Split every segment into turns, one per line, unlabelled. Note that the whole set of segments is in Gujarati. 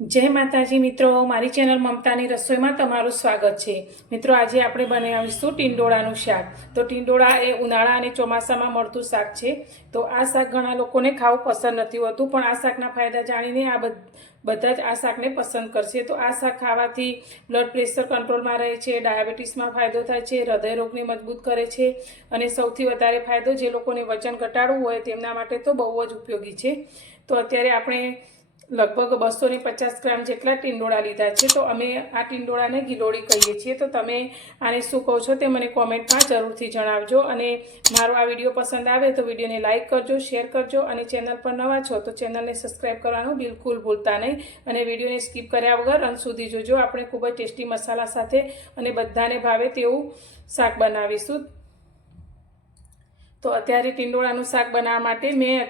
જય માતાજી મિત્રો, મારી ચેનલ મમતાની રસોઈમાં તમારું સ્વાગત છે. મિત્રો, આજે આપણે બનાવીશું ટીંડોળાનું શાક. તો ટીંડોળા એ ઉનાળા અને ચોમાસામાં મળતું શાક છે. તો આ શાક ઘણા લોકોને ખાવું પસંદ નથી હોતું, પણ આ શાકના ફાયદા જાણીને આ બધ- જ આ શાકને પસંદ કરશે. તો આ શાક ખાવાથી બ્લડ પ્રેશર કંટ્રોલમાં રહે છે, ડાયાબિટીસમાં ફાયદો થાય છે, હૃદય રોગને મજબૂત કરે છે અને સૌથી વધારે ફાયદો જે લોકોને વજન ઘટાડવું હોય તેમના માટે તો બહુ જ ઉપયોગી છે. તો અત્યારે આપણે લગભગ બસો ને પચાસ ગ્રામ જેટલા ટીંડોળા લીધા છે. તો અમે આ ટીંડોળાને ગિલોડી કહીએ છીએ. તો તમે આને શું કહો છો તે મને કોમેન્ટમાં જરૂરથી જણાવજો. અને મારો આ વીડિયો પસંદ આવે તો વિડીયોને લાઇક કરજો, શેર કરજો અને ચેનલ પર નવા છો તો ચેનલને સબસ્ક્રાઈબ કરવાનું બિલકુલ ભૂલતા નહીં. અને વિડીયોને સ્કીપ કર્યા વગર અંત સુધી જોજો. આપણે ખૂબ જ ટેસ્ટી મસાલા સાથે અને બધાને ભાવે તેવું શાક બનાવીશું. તો અત્યારે ટીંડોળાનું શાક બનાવવા માટે મેં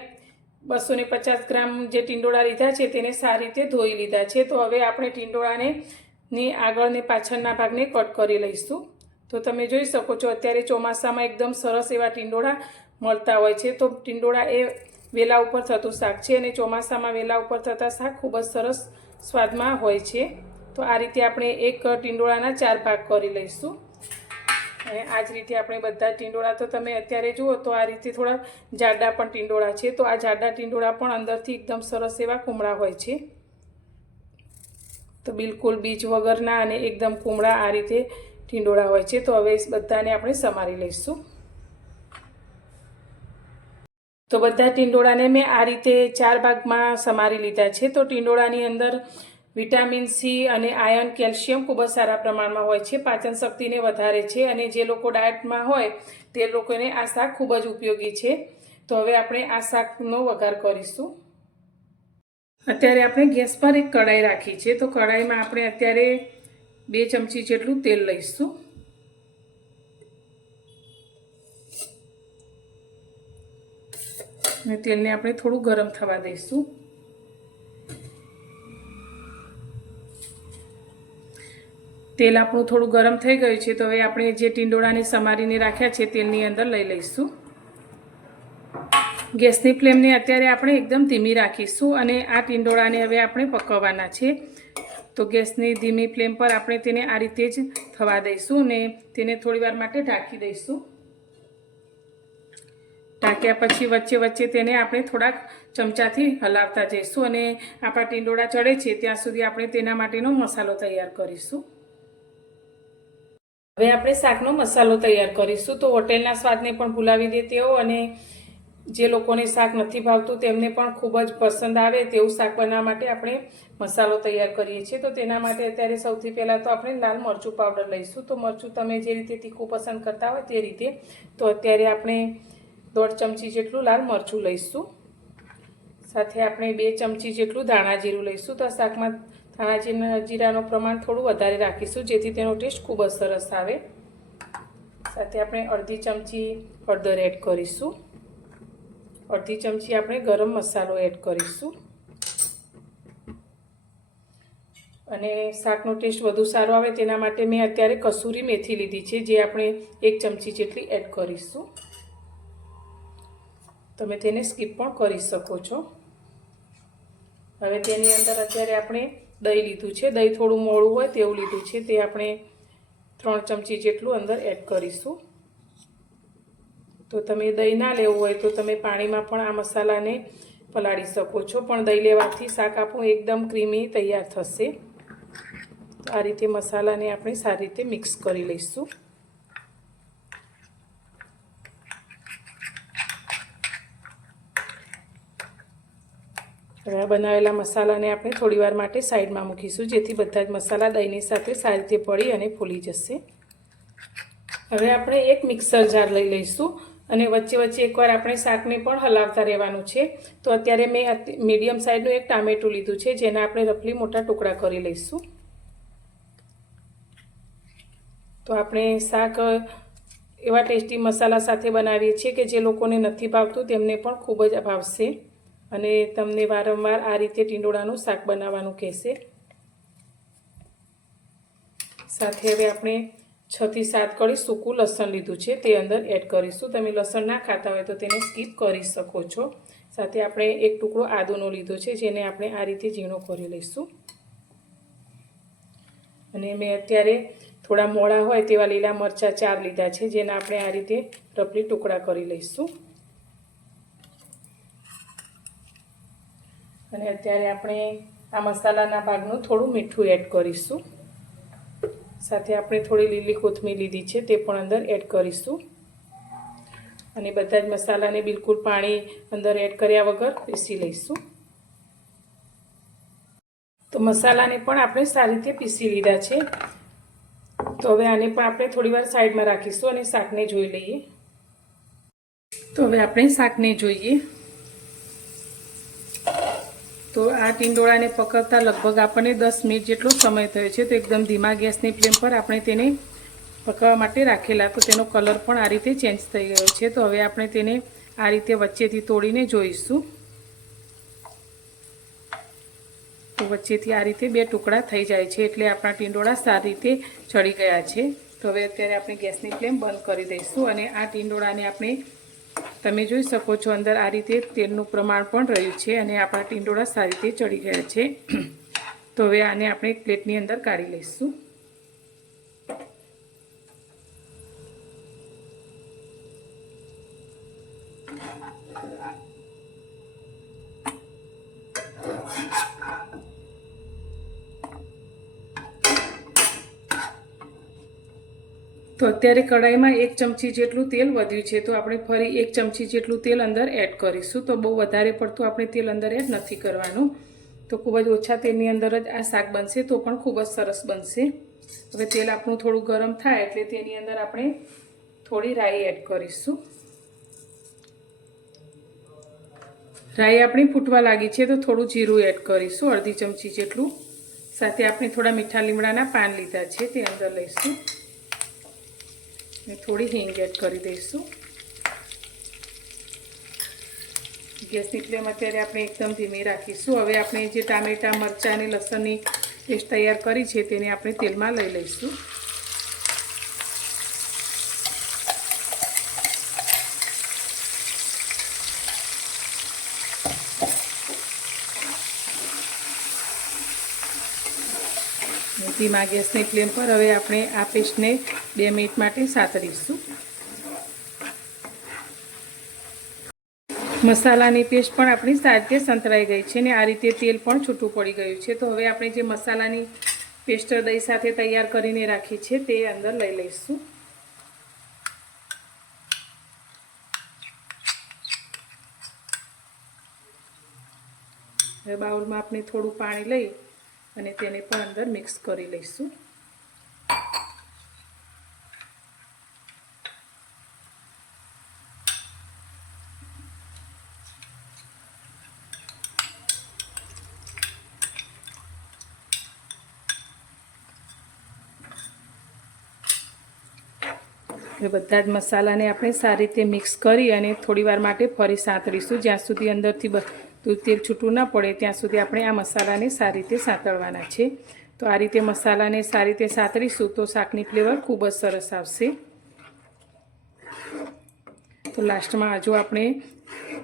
બસો ને પચાસ ગ્રામ જે ટીંડોળા લીધા છે તેને સારી રીતે ધોઈ લીધા છે. તો હવે આપણે ટીંડોળાને ની આગળ ને પાછળના ભાગને કટ કરી લઈશું. તો તમે જોઈ શકો છો અત્યારે ચોમાસામાં એકદમ સરસ એવા ટીંડોળા મળતા હોય છે. તો ટીંડોળા એ વેલા ઉપર થતું શાક છે અને ચોમાસામાં વેલા ઉપર થતા શાક ખૂબ જ સરસ સ્વાદમાં હોય છે. તો આ રીતે આપણે એક ટીંડોળાના ચાર ભાગ કરી લઈશું. અને આ જ રીતે આપણે બધા ટીંડોળા તો તમે અત્યારે જુઓ તો આ રીતે થોડા જાડા પણ ટીંડોળા છે. તો આ જાડા ટીંડોળા પણ અંદરથી એકદમ સરસ એવા કુમળા હોય છે. તો બિલકુલ બીજ વગરના અને એકદમ કુમળા આ રીતે ટીંડોળા હોય છે. તો હવે બધાને આપણે સમારી લઈશું. તો બધા ટીંડોળાને મેં આ રીતે ચાર ભાગમાં સમારી લીધા છે. તો ટીંડોળાની અંદર વિટામિન સી અને આયર્ન કેલ્શિયમ ખૂબ જ સારા પ્રમાણમાં હોય છે. પાચન શક્તિને વધારે છે અને જે લોકો ડાયટમાં હોય તે લોકોને આ શાક ખૂબ જ ઉપયોગી છે. તો હવે આપણે આ શાકનો વઘાર કરીશું. અત્યારે આપણે ગેસ પર એક કઢાઈ રાખી છે. તો કઢાઈમાં આપણે અત્યારે બે ચમચી જેટલું તેલ લઈશું. અને તેલને આપણે થોડું ગરમ થવા દઈશું. તેલ આપણું થોડું ગરમ થઈ ગયું છે, તો હવે આપણે જે ટીંડોળાને સમારીને રાખ્યા છે, તેલની અંદર લઈ લઈશું. ગેસની ફ્લેમને અત્યારે આપણે એકદમ ધીમી રાખીશું અને આ ટીંડોળાને હવે આપણે પકવવાના છે. તો ગેસની ધીમી ફ્લેમ પર આપણે તેને આ રીતે જ થવા દઈશું અને તેને થોડીવાર માટે ઢાંકી દઈશું. ઢાંક્યા પછી વચ્ચે વચ્ચે તેને આપણે થોડાક ચમચાથી હલાવતા જઈશું અને આપણા ટીંડોળા ચડે છે, ત્યાં સુધી આપણે તેના માટેનો મસાલો તૈયાર કરીશું. હવે આપણે શાકનો મસાલો તૈયાર કરીશું તો હોટેલના સ્વાદને પણ ભૂલાવી દે તેવો અને જે લોકોને શાક નથી ભાવતું તેમને પણ ખૂબ જ પસંદ આવે તેવું શાક બનાવવા માટે આપણે મસાલો તૈયાર કરીએ છીએ. તો તેના માટે અત્યારે સૌથી પહેલાં તો આપણે લાલ મરચું પાવડર લઈશું. તો મરચું તમે જે રીતે તીખું પસંદ કરતા હોય તે રીતે. તો અત્યારે આપણે દોઢ ચમચી જેટલું લાલ મરચું લઈશું. સાથે આપણે બે ચમચી જેટલું ધાણા જીરું લઈશું. તો શાકમાં ધાણા જીરા જીરાનું પ્રમાણ થોડું વધારે રાખીશું, જેથી તેનો ટેસ્ટ ખૂબ જ સરસ આવે. સાથે આપણે અડધી ચમચી હળદર એડ કરીશું. અડધી ચમચી આપણે ગરમ મસાલો એડ કરીશું. અને શાકનો ટેસ્ટ વધુ સારો આવે તેના માટે મેં અત્યારે કસૂરી મેથી લીધી છે, જે આપણે એક ચમચી જેટલી એડ કરીશું. તમે તેને સ્કીપ પણ કરી શકો છો. હવે તેની અંદર અત્યારે આપણે દહીં લીધું છે, દહીં થોડું મોડું હોય તેવું લીધું છે, તે આપણે ત્રણ ચમચી જેટલું અંદર એડ કરીશું. તો તમે દહીં ના લેવું હોય તો તમે પાણીમાં પણ આ મસાલાને પલાળી શકો છો, પણ દહીં લેવાથી શાક આપણું એકદમ ક્રીમી તૈયાર થશે. આ રીતે મસાલાને આપણે સારી રીતે મિક્સ કરી લઈશું. હવે આ બનાવેલા મસાલાને આપણે થોડીવાર માટે સાઈડમાં મૂકીશું, જેથી બધા જ મસાલા દહીંની સાથે સારી રીતે પડી અને ફૂલી જશે. હવે આપણે એક મિક્સર જાર લઈ લઈશું અને વચ્ચે વચ્ચે એકવાર આપણે શાકને પણ હલાવતા રહેવાનું છે. તો અત્યારે મેં મીડિયમ સાઇઝનું એક ટામેટું લીધું છે, જેના આપણે રફલી મોટા ટુકડા કરી લઈશું. તો આપણે શાક એવા ટેસ્ટી મસાલા સાથે બનાવીએ છીએ કે જે લોકોને નથી ભાવતું, તેમને પણ ખૂબ જ ભાવશે. અને તમને વારંવાર આ રીતે ટીંડોળાનું શાક બનાવવાનું કહેશે. સાથે હવે આપણે છથી સાત કળી સૂકું લસણ લીધું છે, તે અંદર એડ કરીશું. તમે લસણ ના ખાતા હોય તો તેને સ્કીપ કરી શકો છો. સાથે આપણે એક ટુકડો આદુનો લીધો છે, જેને આપણે આ રીતે ઝીણો કરી લઈશું. અને મેં અત્યારે થોડા મોળા હોય તેવા લીલા મરચાં ચાર લીધા છે, જેના આપણે આ રીતે રફલી ટુકડા કરી લઈશું. અને અત્યારે આપણે આ મસાલાના ભાગનું થોડું મીઠું એડ કરીશું. સાથે આપણે થોડી લીલી કોથમીર લીધી છે, તે પણ અંદર એડ કરીશું. અને બધા જ મસાલાને બિલકુલ પાણી અંદર એડ કર્યા વગર પીસી લઈશું. તો મસાલાને પણ આપણે સારી રીતે પીસી લીધા છે. તો હવે આને પણ આપણે થોડીવાર સાઈડમાં રાખીશું અને શાકને જોઈ લઈએ. તો હવે આપણે શાકને જોઈએ. તો આ ટીંડોળાને પકડતા લગભગ આપણને દસ મિનિટ જેટલો સમય થયો છે. તો એકદમ ધીમા ગેસની ફ્લેમ પર આપણે તેને પકાવવા માટે રાખેલા. તો તેનો કલર પણ આ રીતે ચેન્જ થઈ ગયો છે. તો હવે આપણે તેને આ રીતે વચ્ચેથી તોડીને જોઈશું. તો વચ્ચેથી આ રીતે બે ટુકડા થઈ જાય છે. એટલે આપણા ટીંડોળા સારી રીતે ચડી ગયા છે. તો હવે અત્યારે આપણે ગેસની ફ્લેમ બંધ કરી દઈશું અને આ ટીંડોળાને આપણે તમે જોઈ શકો છો અંદર આ રીતે તેલનું પ્રમાણ પણ રહ્યું છે અને આપણા ટીંડોળા સારી રીતે ચડી ગયા છે. તો હવે આને આપણે પ્લેટની અંદર કાઢી લઈશું. તો અત્યારે કઢાઈમાં એક ચમચી જેટલું તેલ વધ્યું છે, તો આપણે ફરી એક ચમચી જેટલું તેલ અંદર એડ કરીશું. તો બહુ વધારે પડતું આપણે તેલ અંદર એડ નથી કરવાનું. તો ખૂબ જ ઓછા તેલની અંદર જ આ શાક બનશે, તો પણ ખૂબ જ સરસ બનશે. હવે તેલ આપણું થોડું ગરમ થાય એટલે તેની અંદર આપણે થોડી રાઈ એડ કરીશું. રાઈ આપણી ફૂટવા લાગી છે, તો થોડું જીરું એડ કરીશું, અડધી ચમચી જેટલું. સાથે આપણે થોડા મીઠા લીમડાના પાન લીધા છે, તે અંદર લઈશું. ને થોડી હિંગ એડ કરી દઈશું. ગેસની ફ્લેમ અત્યારે આપણે એકદમ ધીમી રાખીશું. હવે આપણે જે ટામેટાં, મરચાં અને લસણની પેસ્ટ તૈયાર કરી છે તેને આપણે તેલમાં લઈ લઈશું. ધીમા ગેસની ફ્લેમ પર હવે આપણે આ પેસ્ટને બે મિનિટ માટે સાતરીશું. મસાલાની પેસ્ટ પણ આપણી સારી સંતરાઈ ગઈ છે ને આ રીતે તેલ પણ છૂટું પડી ગયું છે. તો હવે આપણે જે મસાલાની પેસ્ટ દહીં સાથે તૈયાર કરીને રાખી છે તે અંદર લઈ લઈશું. હવે બાઉલમાં આપણે થોડું પાણી લઈ અને તેને પણ અંદર મિક્સ કરી લઈશું. બધા જ મસાલાને આપણે સારી રીતે મિક્સ કરી અને થોડીવાર માટે ફરી સાંતળીશું જ્યાં સુધી અંદરથી બધું તેલ છૂટું ના પડે, ત્યાં સુધી આપણે આ મસાલાને સારી રીતે સાંતળવાના છે. તો આ રીતે મસાલાને સારી રીતે સાંતળીશું તો શાકની ફ્લેવર ખૂબ જ સરસ આવશે. તો લાસ્ટમાં હજુ આપણે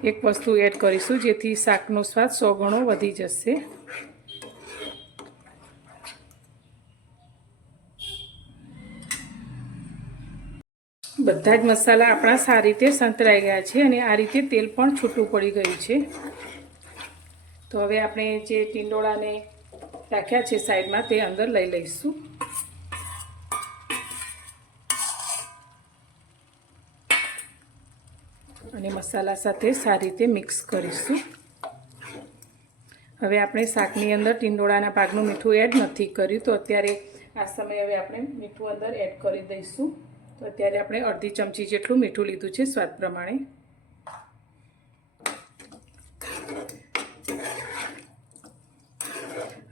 એક વસ્તુ એડ કરીશું, જેથી શાકનો સ્વાદ સો ગણો વધી જશે. બધા જ મસાલા આપણા સારી રીતે સંતરાઈ ગયા છે અને આ રીતે તેલ પણ છૂટું પડી ગયું છે. તો હવે આપણે જે ટીંડોળાને રાખ્યા છે સાઈડમાં તે અંદર લઈ લઈશું. અને મસાલા સાથે સારી રીતે મિક્સ કરીશું. હવે આપણે શાકની અંદર ટીંડોળાના ભાગનું મીઠું એડ નથી કર્યું, તો અત્યારે આ સમયે હવે આપણે મીઠું અંદર એડ કરી દઈશું. તો અત્યારે આપણે અડધી ચમચી જેટલું મીઠું લીધું છે, સ્વાદ પ્રમાણે.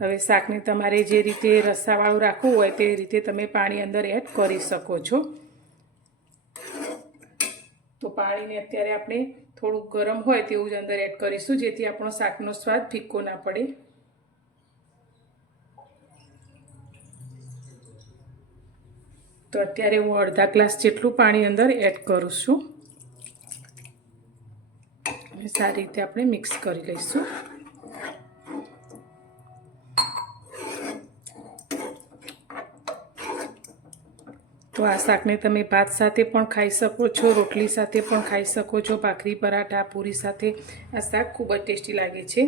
હવે શાકને તમારે જે રીતે રસાવાળું રાખવું હોય તે રીતે તમે પાણી અંદર એડ કરી શકો છો. તો પાણીને અત્યારે આપણે થોડુંક ગરમ હોય તેવું જ અંદર એડ કરીશું, જેથી આપણો શાકનો સ્વાદ ફીકો ના પડે. તો અત્યારે હું અડધા ગ્લાસ જેટલું પાણી અંદર એડ કરું છું. સારી રીતે આપણે મિક્સ કરી લઈશું. તો આ શાકને તમે ભાત સાથે પણ ખાઈ શકો છો, રોટલી સાથે પણ ખાઈ શકો છો, ભાખરી, પરાઠા, પૂરી સાથે. આ શાક ખૂબ જ ટેસ્ટી લાગે છે.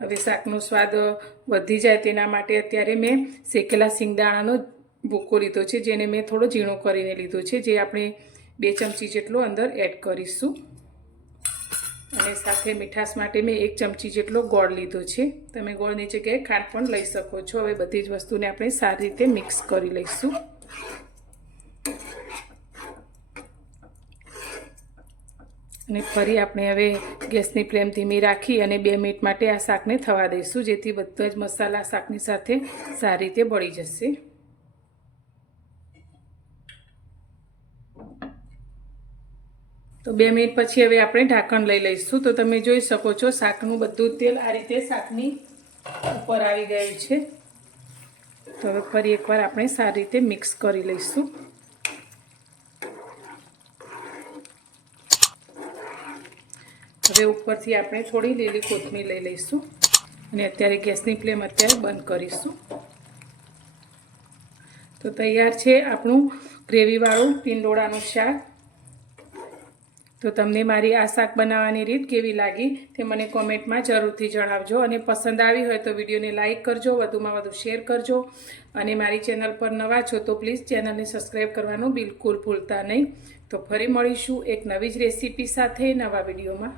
હવે શાકનો સ્વાદ વધી જાય તેના માટે અત્યારે મેં શેકેલા સિંગદાણાનો ભૂકો લીધો છે, જેને મેં થોડો ઝીણો કરીને લીધો છે, જે આપણે બે ચમચી જેટલો અંદર એડ કરીશું. અને સાથે મીઠાશ માટે મેં એક ચમચી જેટલો ગોળ લીધો છે. તમે ગોળની જગ્યાએ ખાંડ પણ લઈ શકો છો. હવે બધી જ વસ્તુને આપણે સારી રીતે મિક્સ કરી લઈશું. અને ફરી આપણે હવે ગેસની ફ્લેમ ધીમી રાખી અને બે મિનિટ માટે આ શાકને થવા દઈશું, જેથી બધા જ મસાલા શાકની સાથે સારી રીતે બળી જશે. તો બે મિનિટ પછી હવે આપણે ઢાંકણ લઈ લઈશું. તો તમે જોઈ શકો છો, શાકનું બધું તેલ આ રીતે શાકની ઉપર આવી ગયું છે. તો હવે ફરી એકવાર આપણે સારી રીતે મિક્સ કરી લઈશું. હવે ઉપરથી આપણે થોડી લીલી કોથમીર લઈ લઈશું અને અત્યારે ગેસની ફ્લેમ અત્યારે બંધ કરીશું. તો તૈયાર છે આપણું ગ્રેવીવાળું ટીંડોળાનું શાક. તો તમને મારી આ શાક બનાવવાની રીત કેવી લાગી તે મને કોમેન્ટમાં જરૂરથી જણાવજો અને પસંદ આવી હોય તો વિડીયોને લાઇક કરજો, વધુમાં વધુ શેર કરજો અને મારી ચેનલ પર નવા છો તો પ્લીઝ ચેનલને સબસ્ક્રાઈબ કરવાનું બિલકુલ ભૂલતા નહીં. તો ફરી મળીશું એક નવી જ રેસીપી સાથે નવા વિડીયોમાં.